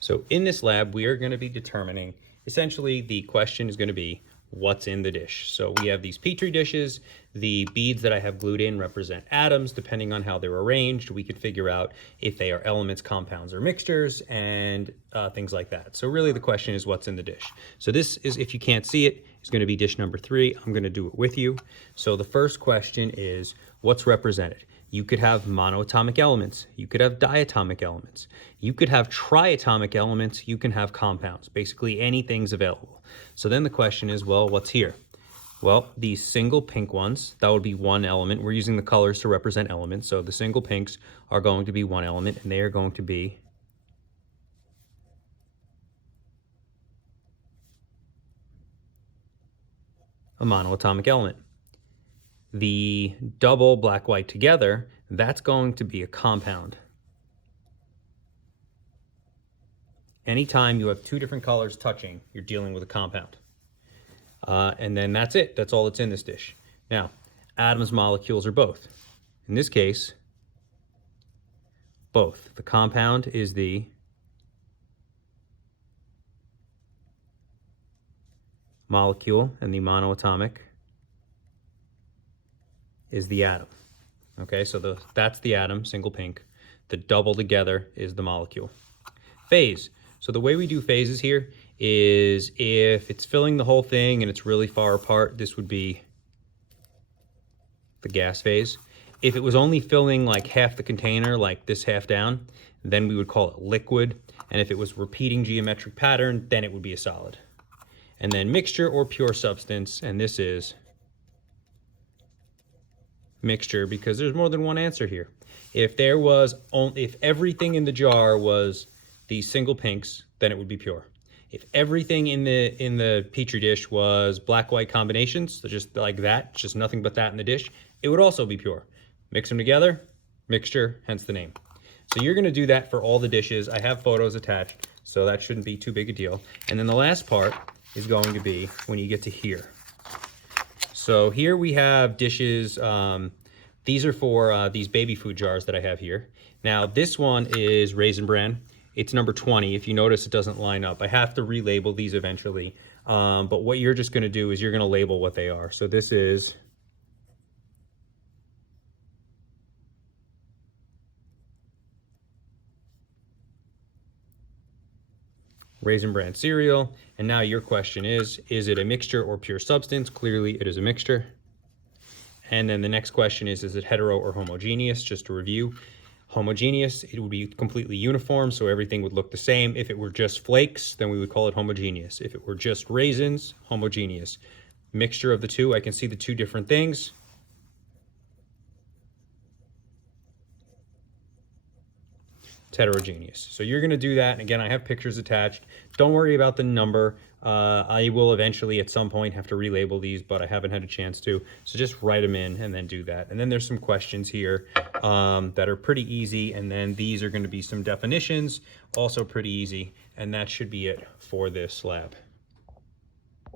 So in this lab, we are going to be determining, essentially the question is going to be, what's in the dish? So we have these Petri dishes. The beads that I have glued in represent atoms. Depending on how they're arranged, we could figure out if they are elements, compounds, or mixtures, and things like that. So really the question is, what's in the dish? So this is, if you can't see it, is going to be dish number 3. I'm going to do it with you. So the first question is, what's represented? You could have monoatomic elements. You could have diatomic elements. You could have triatomic elements. You can have compounds. Basically, anything's available. So then the question is, well, what's here? Well, these single pink ones, that would be one element. We're using the colors to represent elements. So the single pinks are going to be one element, and they are going to be a monoatomic element. The double black, white together, that's going to be a compound. Anytime you have two different colors touching, you're dealing with a compound. And then that's it. That's all that's in this dish. Now, atoms, molecules, or both. In this case, both. The compound is the molecule, and the monoatomic is the atom. Okay, so that's the atom, single pink. The double together is the molecule. Phase. So the way we do phases here is if it's filling the whole thing and it's really far apart, this would be the gas phase. If it was only filling like half the container, like this half down, then we would call it liquid. And if it was repeating geometric pattern, then it would be a solid. And then mixture or pure substance, and this is mixture because there's more than one answer here. If everything in the jar was these single pinks, then it would be pure. If everything in the Petri dish was black-white combinations, so just like that, just nothing but that in the dish, it would also be pure. Mix them together, mixture, hence the name. So you're gonna do that for all the dishes. I have photos attached, so that shouldn't be too big a deal. And then the last part is going to be when you get to here. So here we have dishes. These are for these baby food jars that I have here. Now this one is Raisin Bran. It's number 20. If you notice, it doesn't line up. I have to relabel these eventually. But what you're just going to do is you're going to label what they are. So this is Raisin Bran cereal. And now your question is it a mixture or pure substance? Clearly it is a mixture. And then the next question is it hetero or homogeneous? Just to review, homogeneous, it would be completely uniform, so everything would look the same. If it were just flakes, then we would call it homogeneous. If it were just raisins, homogeneous. Mixture of the two, I can see the two different things. It's heterogeneous. So you're going to do that. And again, I have pictures attached. Don't worry about the number. I will eventually at some point have to relabel these, but I haven't had a chance to. So just write them in and then do that. And then there's some questions here that are pretty easy. And then these are going to be some definitions, also pretty easy. And that should be it for this lab.